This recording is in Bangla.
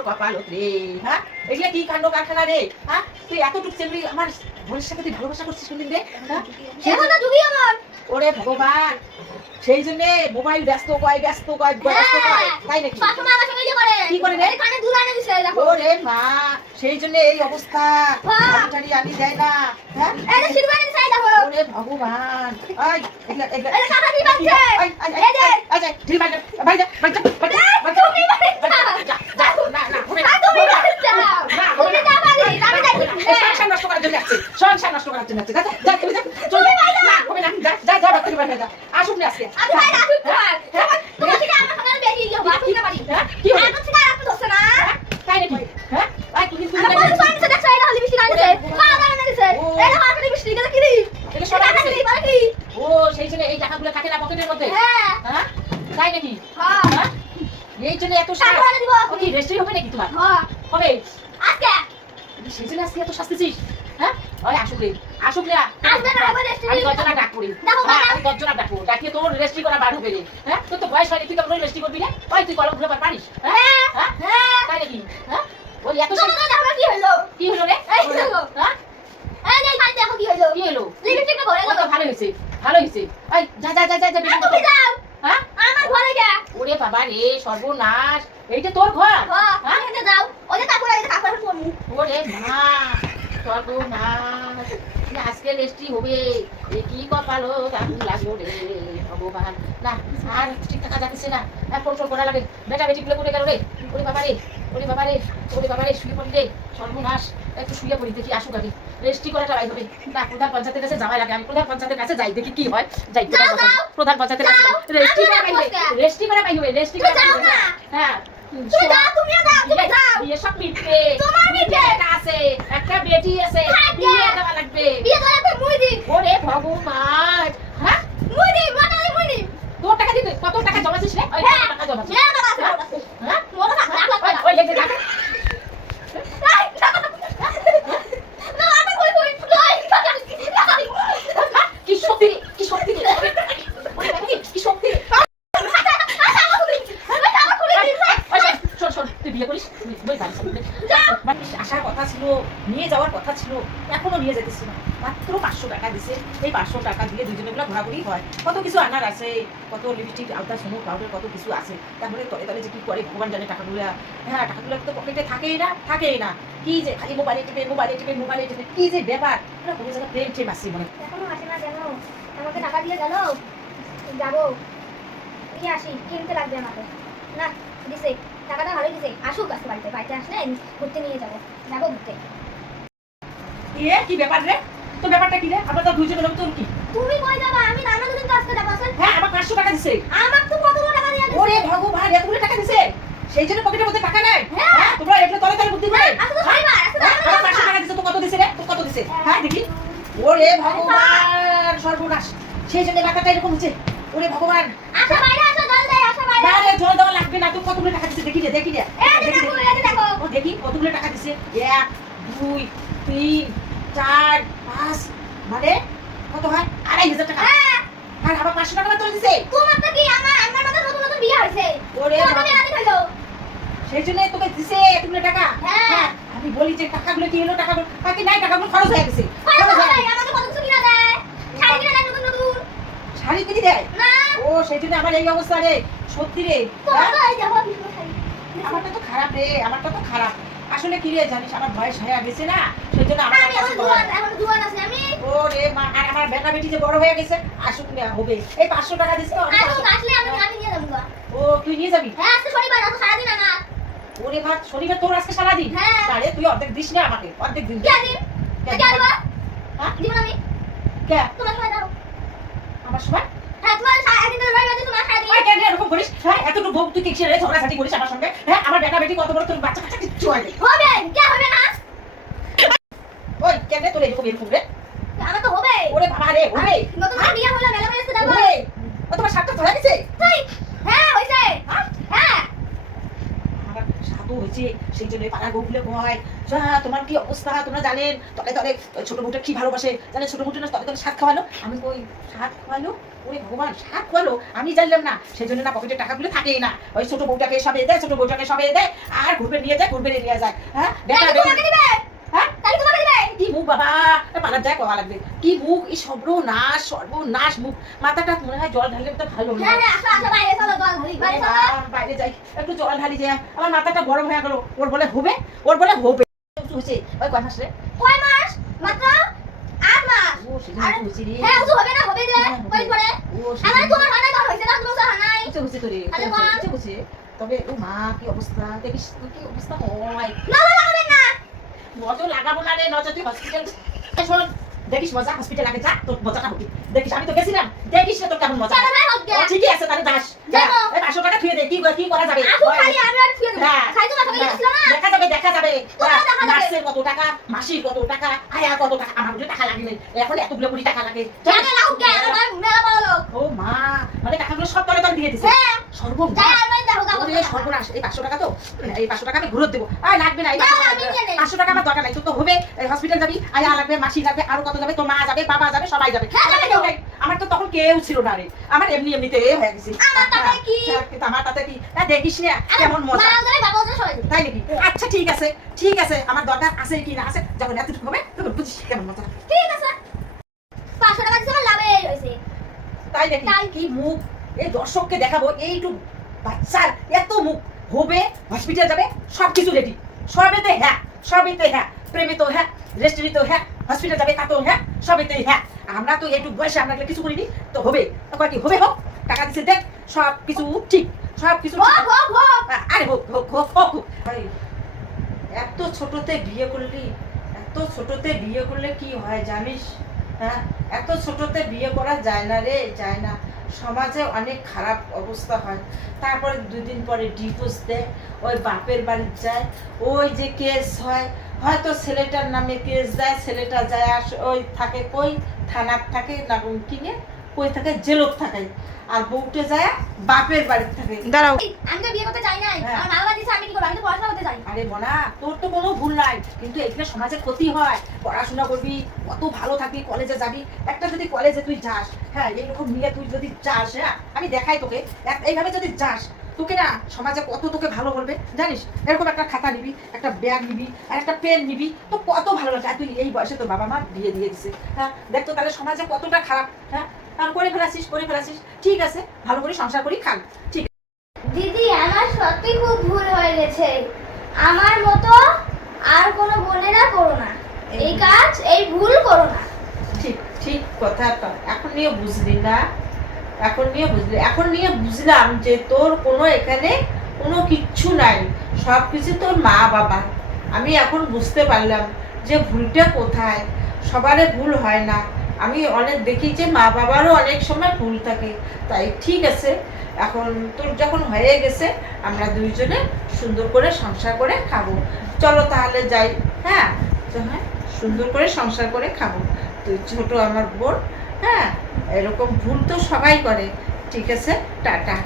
তোর কপাল রে। হ্যাঁ, এগুলা কি কাণ্ড কারখানা রে। হ্যাঁ, তুই এতটুকু চেংড়ি আমার বোনের সাথে তুই ভালোবাসা করছিস কোনদিন রে? হ্যাঁ, ওরে ভগবান, সেই জন্য মোবাইল ব্যস্ত কয় তাই নাকি? কি করে রে? ওরে মা, সেই জন্য এই অবস্থা। আমি যাই না। হ্যাঁ, ওরে ভগবান, সংসার নষ্ট করার জন্য আসুন না আজকে। ও সেই জন্য এই টাকাগুলো থাকে না পকেটের মধ্যে? হ্যাঁ, তাই নাকি? এই জন্য এত রেজিস্ট্রি হবে নাকি তোমার? হবে সেই জন্য আজকে এত শাস্তিছিস? হ্যাঁ, ওই আসুক রে, আসুক রে, আমি দশজনা ডাক করি, আমি দশজনা ডাকবো, ডাকিয়ে তোর রেজিস্ট্রি করা বার হবে রে। হ্যাঁ, তোর তো বয়স হয়নি, তুই কেমন রেজিস্ট্রি করবি রে? ওই তুই কলম ঘুরে পারিস? হ্যাঁ, তাই নাকি? হ্যাঁ, ওই এত কি হলো রে? কি হলো? ভালো হয়েছে, ভালো হয়েছে। ওই যা যা যা যা যা। হ্যাঁ, আমার ঘরে যা। ওরে বাবা রে, সর্বনাশ, এইটা তোর ঘর? হ্যাঁ, যাও, ওরে কাপড় পরমু। ওরে মা, সর্বনাশ, আজকে রেস্ট্রি হবে। কি কপালো কেমন লাগলো রে ভগবান। না আর ঠিক টাকা যাচ্ছে না, কন্ট্রোল করা লাগে। বেটা বেটি গুলো করে গেল রে। ওরে বাবা রে, ওরে বাবা রে, ওরে বাবা রে, শুয়ে পড়ি রে, সর্বনাশ। একটু শুয়ে পড়ি, দেখি আসুক আগে, রেস্ট্রি করাটা রাই হবে। না, প্রধান পঞ্চায়েতের কাছে যাওয়াই লাগে। আমি প্রধান পঞ্চায়েতের কাছে যাই, দেখি কি হয়। যাই প্রধান পঞ্চায়েতের কাছে, রেস্ট্রি করা পাইবে, রেস্ট্রি করা পাইবে, রেস্ট্রি করা পাইবে। হ্যাঁ, বিয়ে সব মিটবে, আছে একটা বেটি আছে, বিয়ে দেওয়া লাগবে। ওরে ভগবান, হ্যাঁ, তোর টাকা দিতে কত টাকা জমাছিস রে? টাকা জমাছিস? কি শক্তি, কি শক্তি, কি শক্তি। তুই বিয়ে করিস, আসার কথা ছিল, নিয়ে যাওয়ার কথা ছিল, এখনো নিয়ে যেতেছিল। মাত্র 500 টাকা দিছে। এই 500 টাকা দিয়ে দুজনে গুলো ঘোরাঘুরি হয়। কত কিছু আনার আছে, কত লিপস্টিক, আলতা, সোনো, পাউডার, কত কিছু আছে। তারপরে তলে তলে যে কি করে ভগবান জানে টাকাগুলো। হ্যাঁ, টাকাগুলো তো পকেটে থাকেই না। কি যে খালি মোবাইলে টিপে কি যে ব্যাপার। কোনো জায়গায় প্রেম টেম আসছে মনে। এখনো আসে না কেন? আমাকে টাকা দিয়ে গেল, যাবো নিয়ে আসি, কিনতে লাগবে আমাকে। না, দিছে টাকাটা, ভালোই দিছে। আসুক আজকে বাড়িতে আসলে ঘুরতে নিয়ে যাবো ঘুরতে। কি ব্যাপার রে? তো ব্যাপারটা কি রে? আমরা তো দুইজন লোক, তোর কি? তুমি কই যাবা? আমি নানা দুদিন তো আজকে যাবো। হ্যাঁ, আমার 500 টাকা দিছে। আমার তো কতগুলো টাকা দিয়ে দিছে। ওরে ভগবান, এতগুলো টাকা দিছে, সেই জন্য পকেটের মধ্যে টাকা নাই? হ্যাঁ, তোমরা এগুলো তলে তলে বুদ্ধি করে। আজকে তো শনিবার, আজকে তো 500 টাকা দিছে। তো কত দিছে রে? তো কত দিছে? হ্যাঁ, দেখি। ওরে ভগবান, সর্বনাশ, সেই জন্য মাথাটা এরকম হচ্ছে। ওরে ভগবান, আসো বাইরে, আসো জল দেয়, আসো বাইরে। না রে, জল দেওয়া লাগবে না। তো কতগুলো টাকা দিছে দেখি রে, দেখি রে। এই দেখো। ও দেখি কতগুলো টাকা দিছে। 1 2 3 4 5, মানে কত হয়? 2500 টাকা। আর আবার 500 টাকা তোলে দিছে। তোমার তো কি, আমার মতো নতুন বিয়ে হইছে। ওরে তুমি রাজি হইলো, সেই জন্য তোকে দিছে এতগুলো টাকা। হ্যাঁ, আমি বলি যে টাকাগুলো কি হলো? টাকাগুলো বাকি নাই, টাকাগুলো খরচ হয়ে গেছে। আমাকে কত কিছু কিনা দেয়, শাড়ি কিনা দেয় নতুন। শাড়ি কিনে দেয় না, ও সেই জন্য আমার এই অবস্থা রে। সত্যি রে, আমারটা তো খারাপ রে, আমারটা তো খারাপ। আসলে কি রে জানিস, আমার বয়স হয়ে গেছে না, সেই জন্য আমার এখন জুয়ান আছে আমি। ও রে মা, আর আমার বেটা বেটি যে বড় হয়ে গেছে, আসুক না হবে। এই 500 টাকা দিছিস তো? আসলে আমি নিয়ে যাবো। ও তুই নিয়ে যাবি? হ্যাঁ, আজকে শনিবার, আজকে সারাদিন আমার। ওরে মা, শনিবার তোর আজকে সারাদিন? হ্যাঁ। আরে তুই অর্ধেক দিস না আমাকে, অর্ধেক দিন। কে দিন? কে দিবা? হ্যাঁ, দিব না আমি। কে? তোমার সময় দাও। আমার সময়? হ্যাঁ, তোমার সারাদিন ধরে রইবে, তোমার সারাদিন। ওই কেন এরকম করিস? হ্যাঁ, এতটুকু বউ তুই কিসের রে ঝগড়াঝাটি করিস আমার সঙ্গে? হ্যাঁ, আমার বেটা বেটি কত বড়, তোর বাচ্চা কাচ্চা কিচ্ছু হয় না। হবে, কে হবে না? ওই কেন তোর এরকম রে? আমার তো হবে। ওরে বাবা রে, হবে। নতুন বিয়ে হলো, মেলা মেলা যাবো। হবে। ও তোমার সাতটা ধরে গেছে? হ্যাঁ, হইছে। হ্যাঁ, আমার সাত কত হয়েছে, সেই জন্য পাড়ার বউগুলো কয় তোমার কি অবস্থা তোমরা জানেন, তলে তলে ছোট বউটা কি ভালোবাসে জানেন, ছোট বউটা না তলে তলে শাক খাওয়ালো। আমি কই শাক খাওয়ালো? ওরে ভগবান, শাক খাওয়ালো? আমি জানলাম না। সেই জন্য না পকেটে টাকাগুলো থাকেই না, ওই ছোট বউটাকে সবে দেয়, ছোট বউটাকে সবে দেয়, আর ঘুরবে নিয়ে যায়, ঘুরবে নিয়ে যায়। হ্যাঁ কি মুখ বাবা, পালার যায় কওয়া লাগবে, কি মুখ, এই সর্বনাশ সর্বনাশ মুখ। মাথাটা মনে হয় জল ঢাললে তো ভালো না। বাইরে যাই, একটু জল ঢালি যায়, আমার মাথাটা গরম হয়ে গেল। ওর বলে হবে, ওর বলে হবে। হয়েছে ওই কয় মাস রে? কয় মাস? মাত্র 8 মাস। ও সেদিন হয়েছে রে। হ্যাঁ উজু হবে না, হবে যে কই পরে। ও আমার তোমার হয় না, তোর হইছে না, তোমার হয় নাই। হয়েছে হয়েছে তোরে, হয়েছে হয়েছে। তবে ও মা কি অবস্থা দেখিস, কি অবস্থা হয়। না লাগাবেন না। নজর লাগাবো না রে, নজর তুই হসপিটাল শোন, দেখিস মজা, হসপিটাল আগে যা, তোর মজাটা হবে। দেখিস আমি তো গেছিলাম, দেখিস না তোর কেমন মজা। চলো ভাই হোক গে। ঠিকই আছে তাহলে দাস, এই 500 টাকা থুয়ে দে, কি করা যাবে? আসু খালি আমি আর ফিরে দেব। খাই তো মাথা গেছিল না। দেখা যাবে দেখা যাবে, কোথায় দেখা যাবে? নার্সের কত টাকা, মাসির কত টাকা, আয়া কত টাকা, আমার বুঝে টাকা লাগে না, এখন এতগুলো কোটি টাকা লাগে। জানে লাউ গে, আমার মেলা বড় লোক। ও মা, মানে টাকাগুলো সব তলে তলে দিয়ে দিছে। হ্যাঁ সর্বনাশ। যাই আর মানে দেখো গাবো। ওরে সর্বনাশ, এই 500 টাকা তো, এই 500 টাকা আমি ঘুরত দেবো। আর লাগবে না, এই 500 টাকা আমার দরকার নাই। তোর তো হবে, হসপিটাল যাবি, আয়া লাগবে, মাসি লাগবে, আরো কত যাবে, তোর মা যাবে, বাবা যাবে, সবাই যাবে। আমার তো তখন কেউ ছিল না রে, আমার এমনি এমনিতে হয়ে গেছে। আমার তাতে কি? আমার তাতে কি? দেখিস না কেমন মজা, মা ধরে বাবা ধরে সবাই। তাই নাকি? আচ্ছা ঠিক আছে, ঠিক আছে, আমার দরকার আছে কি না আছে, যখন এতটুকু হবে তখন বুঝিস কেমন মজা। ঠিক আছে 500 টাকা দিছে আমার লাভে হইছে। তাই নাকি? কি মুখ, এই দর্শককে দেখাবো এইটুক বাচ্চার এত মুখ, হবে হসপিটাল যাবে, সবকিছু রেডি, সবেতে হ্যাঁ, সবেতে হ্যাঁ, প্রেমে তো হ্যাঁ, রেস্টুরেন্টে তো হ্যাঁ, হসপিটাল যাবে তা তো হ্যাঁ, সবেতে হ্যাঁ। আমরা তো এইটুক বয়সে আমরা কিছু করিনি, তো হবে কি হবে, হোক, টাকা দিচ্ছে দেখ, সব কিছু ঠিক, সব কিছু হোক হোক হোক। আরে হোক হোক হোক হোক। ভাই এত ছোটতে বিয়ে করলি, এত ছোটতে বিয়ে করলে কি হয় জানিস? হ্যাঁ, এত ছোটতে বিয়ে করা যায় না রে, যায় না। সমাজে অনেক খারাপ অবস্থা হয়, তারপরে 2 দিন পরে ডিভোর্স দেয়, ওই বাপের বাড়ি যায়, ওই যে কেস হয়, হয়তো ছেলেটার নামে কেস দেয়, ছেলেটা যায় ওই থাকে কই থানার থাকে না কিনে, কই থাকে জেলত থাকে, আর বউটে যায় বাপের বাড়ি থাকে। দাঁড়াও, আমি তো বিয়ে করতে চাই নাই, আমার মা বাবা দিছে, আমি কি করব, আমি তো পড়াশোনা করতে চাই। আরে মনা, তোর তো কোনো ভুল নাই, কিন্তু এখানে সমাজে ক্ষতি হয়। পড়াশোনা করবি, কত ভালো থাকবি, কলেজে যাবি, একটা যদি কলেজে তুই যাস, হ্যাঁ এইরকম নিয়ে তুই যদি যাস, হ্যাঁ আমি দেখাই তোকে, এইভাবে যদি যাস, তোকে না সমাজে কত তোকে ভালো বলবে জানিস। এরকম একটা খাতা নিবি, একটা ব্যাগ নিবি, আর একটা পেন নিবি, তো কত ভালো লাগে। আর তুই এই বয়সে তোর বাবা মা বিয়ে দিয়ে দিছে, হ্যাঁ দেখ তো তাহলে সমাজে কতটা খারাপ। হ্যাঁ করে ফেলাছিস, ঠিক আছে, ভালো করে সংসার করি, খান, ঠিক। দিদি আমার সত্যি খুব ভুল হয়ে গেছে, আমার মতো আর কোনো বোনেরা করো না, এই কাজ এই ভুল করো না। ঠিক ঠিক কথাটা এখন নিয়ে বুঝলি না, এখন নিয়ে বুঝলাম যে তোর কোনো এখানে কোনো কিচ্ছু নাই, সব কিছু তোর মা বাবা। আমি এখন বুঝতে পারলাম যে ভুলটা কোথায়। সবারই ভুল হয় না, আমি অনেক দেখি যে মা বাবারও অনেক সময় ভুল থাকে। তাই ঠিক আছে, এখন তোর যখন হয়ে গেছে, আমরা দুইজনে সুন্দর করে সংসার করে খাবো। চলো তাহলে যাই, হ্যাঁ হ্যাঁ, সুন্দর করে সংসার করে খাবো। তুই ছোট আমার বোন, হ্যাঁ এরকম ভুল তো সবাই করে। ঠিক আছে, টাটা।